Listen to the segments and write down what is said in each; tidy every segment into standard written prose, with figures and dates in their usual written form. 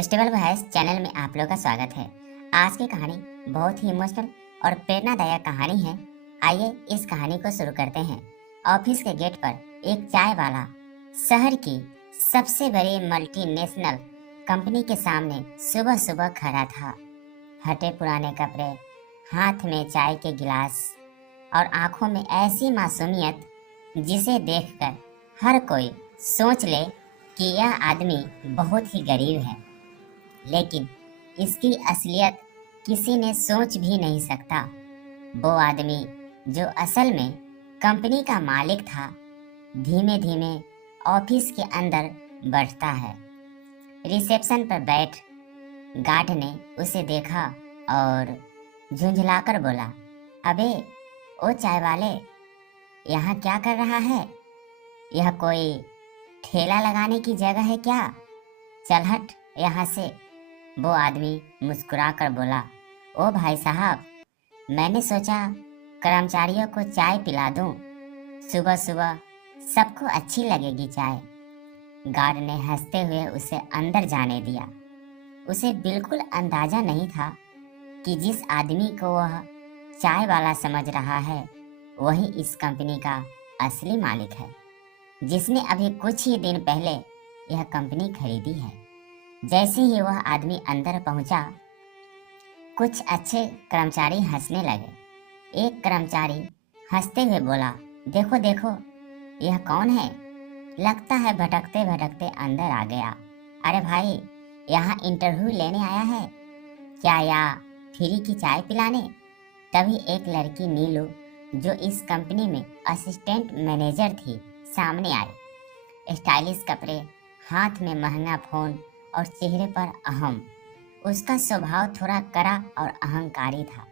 Stable voice channel में आप लोग का स्वागत है। आज की कहानी बहुत ही इमोशनल और प्रेरणादायक कहानी है। आइए इस कहानी को शुरू करते हैं। ऑफिस के गेट पर एक चाय वाला शहर की सबसे बड़ी मल्टीनेशनल कंपनी के सामने सुबह सुबह खड़ा था। फटे पुराने कपड़े, हाथ में चाय के गिलास और आंखों में ऐसी मासूमियत जिसे देखकर हर कोई सोच ले कि यह आदमी बहुत ही गरीब है, लेकिन इसकी असलियत किसी ने सोच भी नहीं सकता। वो आदमी जो असल में कंपनी का मालिक था, धीमे धीमे ऑफिस के अंदर बढ़ता है। रिसेप्शन पर बैठ गार्ड ने उसे देखा और झुंझलाकर बोला, अबे ओ चाय वाले, यहाँ क्या कर रहा है? यह कोई ठेला लगाने की जगह है क्या? चल हट यहाँ से। वो आदमी मुस्कुरा कर बोला, ओ भाई साहब, मैंने सोचा कर्मचारियों को चाय पिला दूं। सुबह सुबह सबको अच्छी लगेगी चाय। गार्ड ने हंसते हुए उसे अंदर जाने दिया। उसे बिल्कुल अंदाजा नहीं था कि जिस आदमी को वह चाय वाला समझ रहा है, वही इस कंपनी का असली मालिक है, जिसने अभी कुछ ही दिन पहले यह कंपनी खरीदी है। जैसे ही वह आदमी अंदर पहुंचा, कुछ अच्छे कर्मचारी हंसने लगे। एक कर्मचारी हंसते हुए बोला, देखो देखो, यह कौन है? लगता है भटकते भटकते अंदर आ गया। अरे भाई, यहाँ इंटरव्यू लेने आया है क्या या फ्री की चाय पिलाने? तभी एक लड़की नीलू, जो इस कंपनी में असिस्टेंट मैनेजर थी, सामने आई। स्टाइलिश कपड़े, हाथ में महंगा फोन और चेहरे पर अहम। उसका स्वभाव थोड़ा कड़ा और अहंकारी था।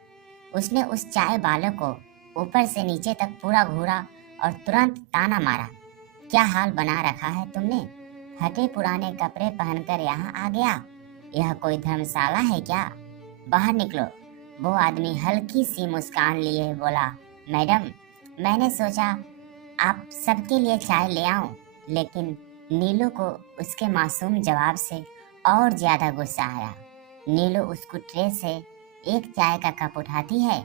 उसने उस चाय वाले को ऊपर से नीचे तक पूरा घूरा और तुरंत ताना मारा, क्या हाल बना रखा है तुमने? फटे पुराने कपड़े पहनकर यहाँ आ गया? यह कोई धर्मशाला है क्या? बाहर निकलो। वो आदमी हल्की सी मुस्कान लिए बोला, मैडम, मैंने सोचा आप सबके लिए चाय ले आऊं। लेकिन नीलू को उसके मासूम जवाब से और ज्यादा गुस्सा आया। नीलू उसको ट्रे से एक चाय का कप उठाती है,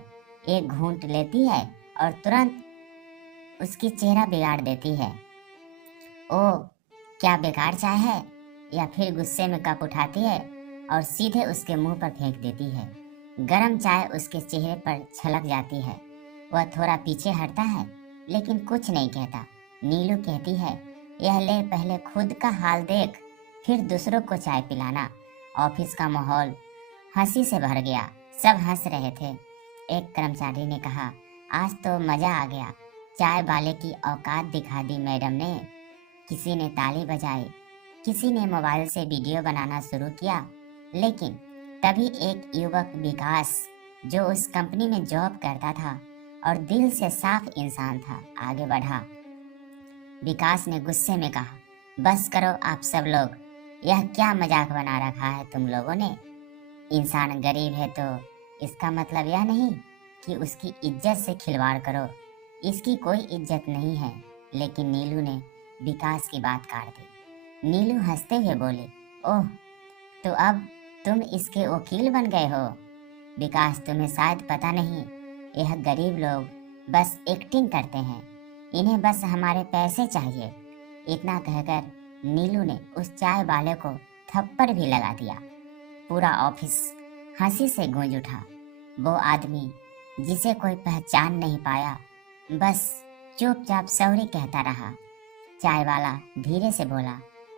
एक घूंट लेती है और तुरंत उसकी चेहरा बिगाड़ देती है। ओ, क्या बेकार चाय है? या फिर गुस्से में कप उठाती है और सीधे उसके मुंह पर फेंक देती है। गरम चाय उसके चेहरे पर छलक जाती है। वह थोड़ा पीछे हटता है, लेकिन कुछ नहीं कहता। नीलू कहती है, यह ले, पहले खुद का हाल देख, फिर दूसरों को चाय पिलाना। ऑफिस का माहौल हंसी से भर गया। सब हंस रहे थे। एक कर्मचारी ने कहा, आज तो मजा आ गया, चाय वाले की औकात दिखा दी मैडम ने। किसी ने ताली बजाई, किसी ने मोबाइल से वीडियो बनाना शुरू किया। लेकिन तभी एक युवक विकास, जो उस कंपनी में जॉब करता था और दिल से साफ इंसान था, आगे बढ़ा। विकास ने गुस्से में कहा, बस करो आप सब लोग, यह क्या मजाक बना रखा है तुम लोगों ने? इंसान गरीब है तो इसका मतलब यह नहीं कि उसकी इज्जत से खिलवाड़ करो। इसकी कोई इज्जत नहीं है। लेकिन नीलू ने विकास की बात काट दी। नीलू हंसते हुए बोली, ओह, तो अब तुम इसके वकील बन गए हो? विकास, तुम्हें शायद पता नहीं, यह गरीब लोग बस एक्टिंग करते हैं, इन्हें बस हमारे पैसे चाहिए। इतना कहकर नीलू ने उस चाय वाले को थप्पड़ भी लगा दिया। पूरा ऑफिस हंसी से गूंज उठा। वो आदमी, जिसे कोई पहचान नहीं पाया, बस चुपचाप सॉरी कहता रहा। चाय वाला धीरे से बोला,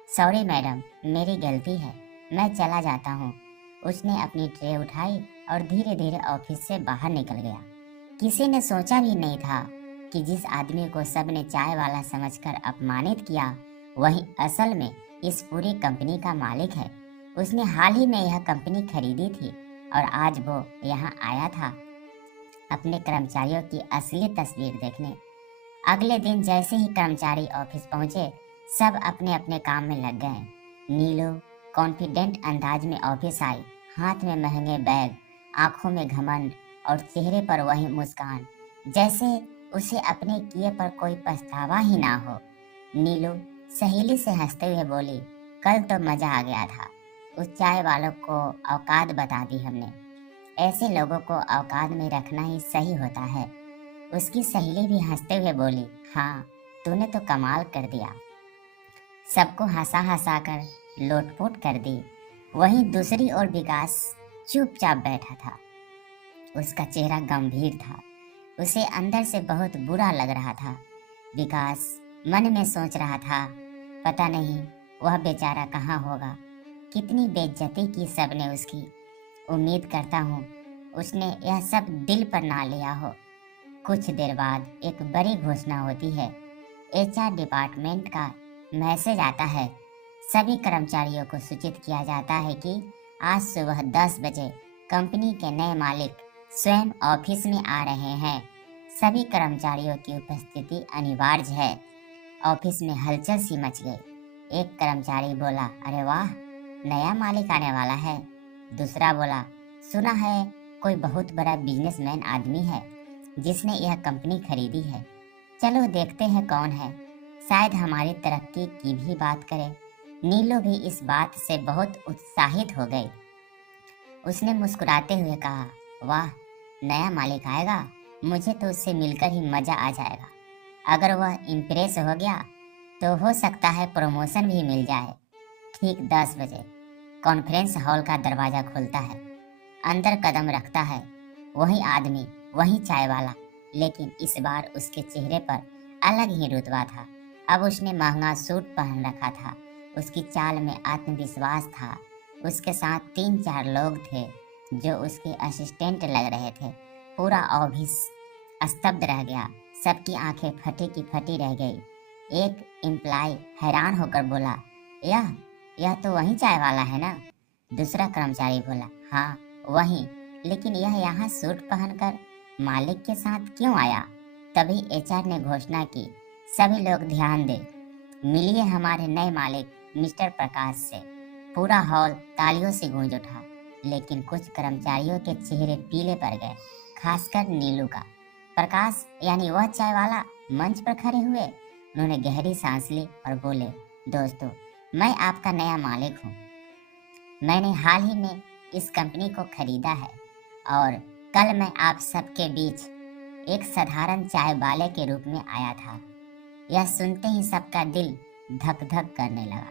सॉरी मैडम, मेरी गलती है, मैं चला जाता हूँ। उसने अपनी ट्रे उठाई और धीरे धीरे ऑफिस से बाहर निकल गया। किसी ने सोचा भी नहीं था कि जिस आदमी को सबने चाय वाला समझकर अपमानित किया, वही असल में इस पूरी कंपनी का मालिक है। उसने हाल ही में यह कंपनी खरीदी थी और आज वो यहाँ आया था अपने कर्मचारियों की असली तस्वीर देखने। अगले दिन जैसे ही कर्मचारी ऑफिस पहुंचे, सब अपने अपने काम में लग गए। नीलू कॉन्फिडेंट अंदाज में ऑफिस आई, हाथ में महंगे बैग, आंखों में घमंड और चेहरे पर वही मुस्कान, जैसे उसे अपने किए पर कोई पछतावा ही ना हो। नीलू सहेली से हंसते हुए बोली, कल तो मजा आ गया था, उस चाय वालों को औकात बता दी हमने। ऐसे लोगों को औकात में रखना ही सही होता है। उसकी सहेली भी हंसते हुए बोली, हाँ, तूने तो कमाल कर दिया। सबको हंसा हंसा कर लोटपोट कर दी। वहीं दूसरी ओर विकास चुपचाप बैठा था। उसका चेहरा गंभीर था। उसे अंदर से बहुत बुरा लग रहा था। विकास मन में सोच रहा था, पता नहीं वह बेचारा कहाँ होगा। कितनी बेइज्जती की सबने उसकी। उम्मीद करता हूँ उसने यह सब दिल पर ना लिया हो। कुछ देर बाद एक बड़ी घोषणा होती है। एचआर डिपार्टमेंट का मैसेज आता है। सभी कर्मचारियों को सूचित किया जाता है कि आज सुबह 10 बजे कंपनी के नए मालिक स्वयं ऑफिस में आ रहे हैं। सभी कर्मचारियों की उपस्थिति अनिवार्य है। ऑफिस में हलचल सी मच गई। एक कर्मचारी बोला, अरे वाह, नया मालिक आने वाला है। दूसरा बोला, सुना है कोई बहुत बड़ा बिजनेसमैन आदमी है जिसने यह कंपनी खरीदी है। चलो देखते हैं कौन है, शायद हमारी तरक्की की भी बात करे। नीलू भी इस बात से बहुत उत्साहित हो गई। उसने मुस्कुराते हुए कहा, वाह, नया मालिक आएगा, मुझे तो उससे मिलकर ही मजा आ जाएगा। अगर वह इम्प्रेस हो गया तो हो सकता है प्रमोशन भी मिल जाए। ठीक 10 बजे कॉन्फ्रेंस हॉल का दरवाजा खुलता है। अंदर कदम रखता है वही आदमी, वही चाय वाला, लेकिन इस बार उसके चेहरे पर अलग ही रुतबा था। अब उसने महंगा सूट पहन रखा था। उसकी चाल में आत्मविश्वास था। उसके साथ 3-4 लोग थे जो उसके असिस्टेंट लग रहे थे। पूरा ऑफिस स्तब्ध रह गया। सबकी आंखें फटी की फटी रह गई। एक एम्प्लॉय हैरान होकर बोला, यह तो वही चाय वाला है ना? दूसरा कर्मचारी बोला, हाँ वही, लेकिन यह यहाँ सूट पहनकर मालिक के साथ क्यों आया? तभी एचआर ने घोषणा की, सभी लोग ध्यान दें, मिलिए हमारे नए मालिक मिस्टर प्रकाश से। पूरा हॉल तालियों से गूंज उठा, लेकिन कुछ कर्मचारियों के चेहरे पीले पड़ गए, खासकर नीलू का। प्रकाश यानी वह चाय वाला मंच पर खड़े हुए। उन्होंने गहरी सांस ली और बोले, दोस्तों, मैं आपका नया मालिक हूँ। मैंने हाल ही में इस कंपनी को खरीदा है और कल मैं आप सबके बीच एक साधारण चाय वाले के रूप में आया था। यह सुनते ही सबका दिल धक धक करने लगा।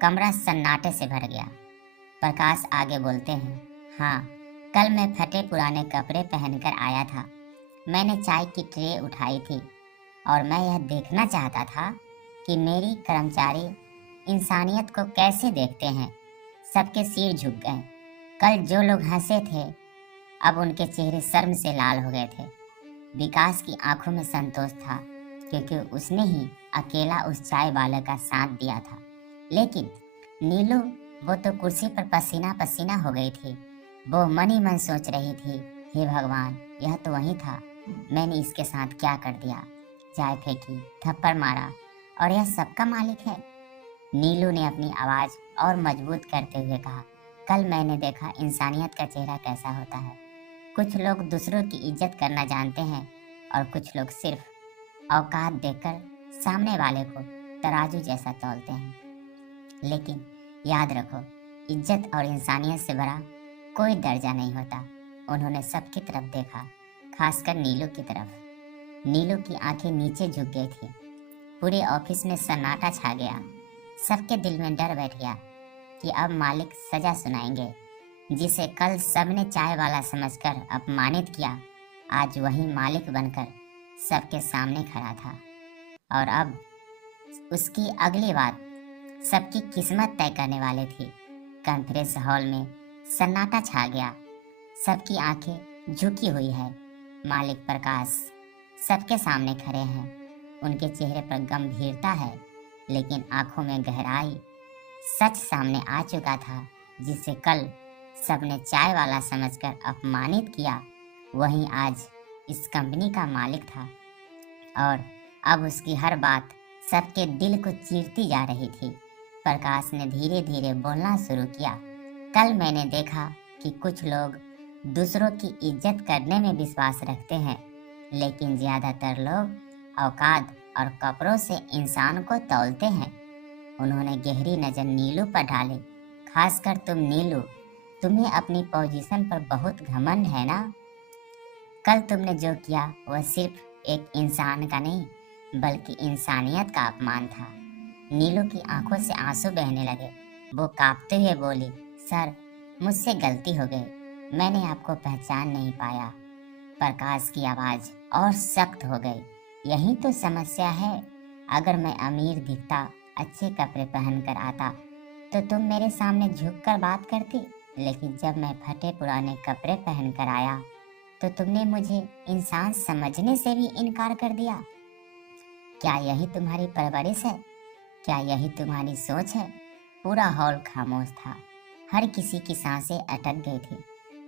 कमरा सन्नाटे से भर गया। प्रकाश आगे बोलते हैं, हाँ, कल मैं फटे पुराने कपड़े पहनकर आया था। मैंने चाय की ट्रे उठाई थी और मैं यह देखना चाहता था कि मेरी कर्मचारी इंसानियत को कैसे देखते हैं। सबके सिर झुक गए। कल जो लोग हंसे थे अब उनके चेहरे शर्म से लाल हो गए थे। विकास की आंखों में संतोष था क्योंकि उसने ही अकेला उस चाय वाले का साथ दिया था। लेकिन नीलू, वो तो कुर्सी पर पसीना पसीना हो गई थी। वो मन ही मन सोच रही थी, हे भगवान, यह तो वही था। मैंने इसके साथ क्या कर दिया? चाय फेंकी, थप्पड़ मारा और यह सबका मालिक है। नीलू ने अपनी आवाज और मजबूत करते हुए कहा, कल मैंने देखा इंसानियत का चेहरा कैसा होता है। कुछ लोग दूसरों की इज्जत करना जानते हैं और कुछ लोग सिर्फ औकात देखकर सामने वाले को तराजू जैसा तौलते हैं। लेकिन याद रखो, इज्जत और इंसानियत से बड़ा कोई दर्जा नहीं होता। उन्होंने सबकी तरफ देखा, खासकर नीलू की तरफ। नीलू की आंखें नीचे झुक गई थी। पूरे ऑफिस में सन्नाटा छा गया। सबके दिल में डर बैठ गया कि अब मालिक सजा सुनाएंगे। जिसे कल सबने चाय वाला समझकर अपमानित किया, आज वही मालिक बनकर सबके सामने खड़ा था। और अब उसकी अगली बात सबकी किस्मत तय करने वाली थी। कॉन्फ्रेंस हॉल में सन्नाटा छा गया। सबकी आंखें झुकी हुई है। मालिक प्रकाश सबके सामने खड़े हैं। उनके चेहरे पर गंभीरता है, लेकिन आंखों में गहराई। सच सामने आ चुका था। जिसे कल सबने चाय वाला समझकर अपमानित किया, वही आज इस कंपनी का मालिक था। और अब उसकी हर बात सबके दिल को चीरती जा रही थी। प्रकाश ने धीरे धीरे बोलना शुरू किया, कल मैंने देखा कि कुछ लोग दूसरों की इज्जत करने में विश्वास रखते हैं, लेकिन ज्यादातर लोग औकात और कपड़ों से इंसान को तौलते हैं। उन्होंने गहरी नजर नीलू पर डाली। खासकर तुम नीलू, तुम्हें अपनी पोजीशन पर बहुत घमंड है ना। कल तुमने जो किया वह सिर्फ एक इंसान का नहीं बल्कि इंसानियत का अपमान था। नीलू की आंखों से आंसू बहने लगे। वो कांपते हुए बोली, सर, मुझसे गलती हो गई, मैंने आपको पहचान नहीं पाया। प्रकाश की आवाज और सख्त हो गई। यही तो समस्या है। अगर मैं अमीर दिखता, अच्छे कपड़े पहनकर आता, तो तुम मेरे सामने झुककर बात करती। लेकिन जब मैं फटे पुराने कपड़े पहनकर आया, तो तुमने मुझे इंसान समझने से भी इनकार कर दिया। क्या यही तुम्हारी परवरिश है? क्या यही तुम्हारी सोच है? पूरा हॉल खामोश था। हर किसी की सांसें अटक गई थी।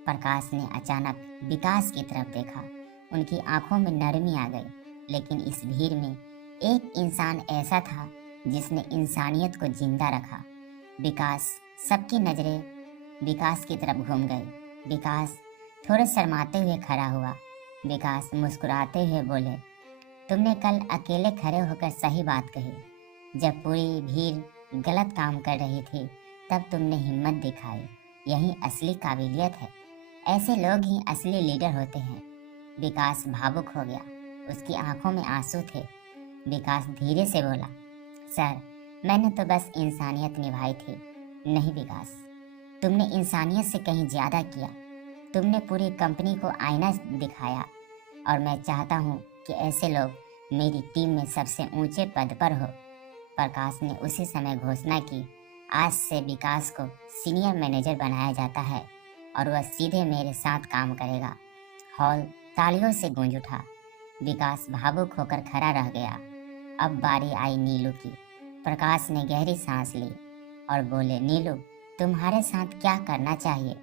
प्रकाश ने अचानक विकास की तरफ देखा। उनकी आंखों में नरमी आ गई। लेकिन इस भीड़ में एक इंसान ऐसा था जिसने इंसानियत को जिंदा रखा। विकास। सबकी नजरें विकास की तरफ घूम गई। विकास थोड़े शर्माते हुए खड़ा हुआ। विकास मुस्कुराते हुए बोले, तुमने कल अकेले खड़े होकर सही बात कही। जब पूरी भीड़ गलत काम कर रही थी, तब तुमने हिम्मत दिखाई। यही असली काबिलियत है। ऐसे लोग ही असली लीडर होते हैं। विकास भावुक हो गया। उसकी आंखों में आंसू थे। विकास धीरे से बोला, सर, मैंने तो बस इंसानियत निभाई थी। नहीं विकास, तुमने इंसानियत से कहीं ज्यादा किया। तुमने पूरी कंपनी को आईना दिखाया। और मैं चाहता हूँ कि ऐसे लोग मेरी टीम में सबसे ऊंचे पद पर हो। प्रकाश ने उसी समय घोषणा की, आज से विकास को सीनियर मैनेजर बनाया जाता है और वह सीधे मेरे साथ काम करेगा। हॉल तालियों से गूंज उठा। विकास भावुक होकर खड़ा रह गया। अब बारी आई नीलू की। प्रकाश ने गहरी सांस ली और बोले, नीलू, तुम्हारे साथ क्या करना चाहिए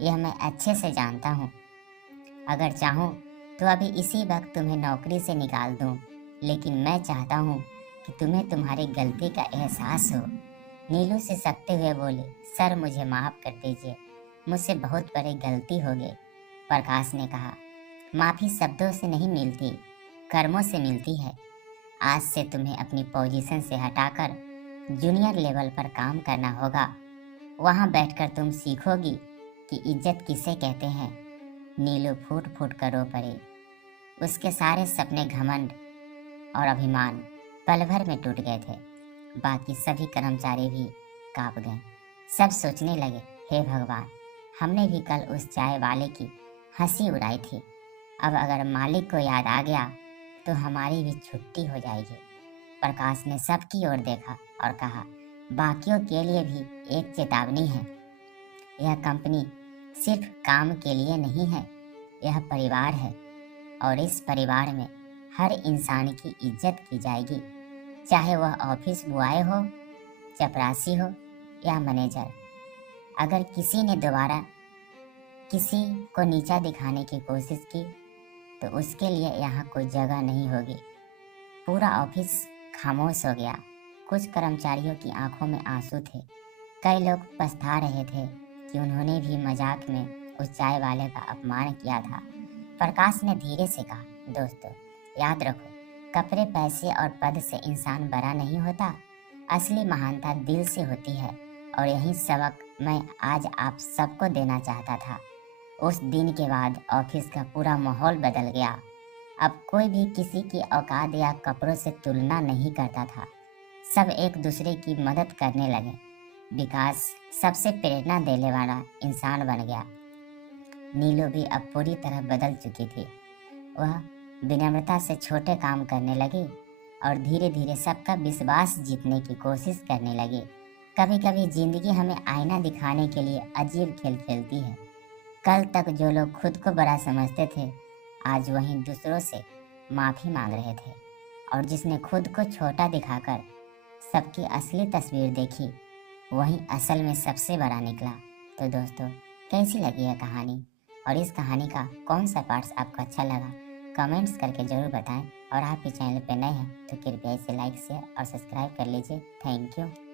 यह मैं अच्छे से जानता हूँ। अगर चाहूँ तो अभी इसी वक्त तुम्हें नौकरी से निकाल दूँ, लेकिन मैं चाहता हूँ कि तुम्हें तुम्हारी गलती का एहसास हो। नीलू से सकते हुए बोली, सर, मुझे माफ कर दीजिए, मुझसे बहुत बड़ी गलती हो गई। प्रकाश ने कहा, माफी शब्दों से नहीं मिलती, कर्मों से मिलती है। आज से तुम्हें अपनी पोजीशन से हटाकर जूनियर लेवल पर काम करना होगा। वहाँ बैठकर तुम सीखोगी कि इज्जत किसे कहते हैं। नीलू फूट फूट कर रो पड़ी। उसके सारे सपने, घमंड और अभिमान पल भर में टूट गए थे। बाकी सभी कर्मचारी भी कांप गए। सब सोचने लगे, हे भगवान, हमने भी कल उस चाय वाले की हंसी उड़ाई थी। अब अगर मालिक को याद आ गया तो हमारी भी छुट्टी हो जाएगी। प्रकाश ने सबकी ओर देखा और कहा, बाकियों के लिए भी एक चेतावनी है। यह कंपनी सिर्फ काम के लिए नहीं है, यह परिवार है और इस परिवार में हर इंसान की इज्जत की जाएगी, चाहे वह ऑफिस बॉय हो, चपरासी हो या मैनेजर। अगर किसी ने दोबारा किसी को नीचा दिखाने की कोशिश की तो उसके लिए यहाँ कोई जगह नहीं होगी। पूरा ऑफिस खामोश हो गया। कुछ कर्मचारियों की आंखों में आंसू थे। कई लोग पछता रहे थे कि उन्होंने भी मजाक में उस चाय वाले का अपमान किया था। प्रकाश ने धीरे से कहा, दोस्तों, याद रखो, कपड़े, पैसे और पद से इंसान बड़ा नहीं होता। असली महानता दिल से होती है। और यही सबक मैं आज आप सबको देना चाहता था। उस दिन के बाद ऑफिस का पूरा माहौल बदल गया। अब कोई भी किसी की औकात या कपड़ों से तुलना नहीं करता था। सब एक दूसरे की मदद करने लगे। विकास सबसे प्रेरणा देने वाला इंसान बन गया। नीलू भी अब पूरी तरह बदल चुकी थी। वह विनम्रता से छोटे काम करने लगी और धीरे धीरे सबका विश्वास जीतने की कोशिश करने लगी। कभी कभी जिंदगी हमें आईना दिखाने के लिए अजीब खेल खेलती है। कल तक जो लोग खुद को बड़ा समझते थे, आज वहीं दूसरों से माफ़ी मांग रहे थे। और जिसने खुद को छोटा दिखाकर सबकी असली तस्वीर देखी, वही असल में सबसे बड़ा निकला। तो दोस्तों, कैसी लगी यह कहानी और इस कहानी का कौन सा पार्ट्स आपको अच्छा लगा, कमेंट्स करके ज़रूर बताएं। और आप इस चैनल पर नए हैं तो कृपया इसे लाइक, शेयर और सब्सक्राइब कर लीजिए। Thank you.